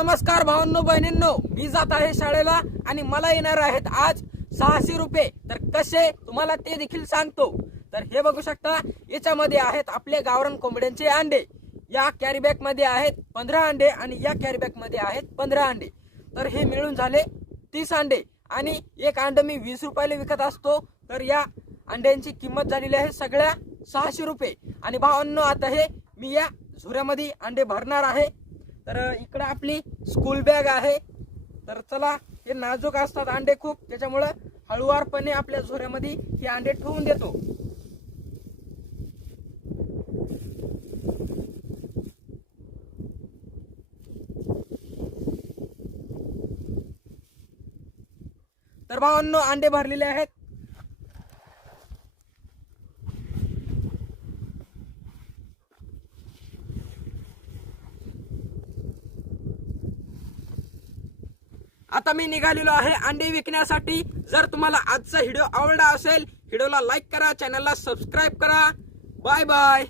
नमस्कार भावांनो बहिणींनो, मी जात आहे शाळेला आणि मला येणार आहेत आज 600 रुपये। तर कसे तुम्हाला ते देखील सांगतो। तर हे बघू शकता, याच्यामध्ये आहेत आपले गावरान कोंबड्यांचे अंडे। या कॅरी बॅग मध्ये आहेत 15 अंडे आणि या कॅरी बॅग मध्ये आहेत 15 अंडे। तर हे मिळून झाले 30 अंडे आणि एक अंड मी 20 रुपयाला विकत असतो। तर या अंड्यांची किंमत झालेली आहे सगळ्या 600 रुपये। आणि भावांनो, आता हे मी या झुऱ्यामध्ये अंडे भरणार आहे। तर इकडे आपली स्कूल बॅग आहे। तर चला, हे नाजूक असतात अंडे खूप, त्याच्यामुळे हळूवारपणे आपल्या झोऱ्यामध्ये हे अंडे ठेवून देतो। तर भावांनो, अंडे भरलेले आहेत। आता मी निघालेलो आहे अंडे विकण्यासाठी। जर तुम्हाला आजचा व्हिडिओ आवडला असेल, व्हिडिओला लाईक करा, चॅनलला सबस्क्राईब करा। Bye bye.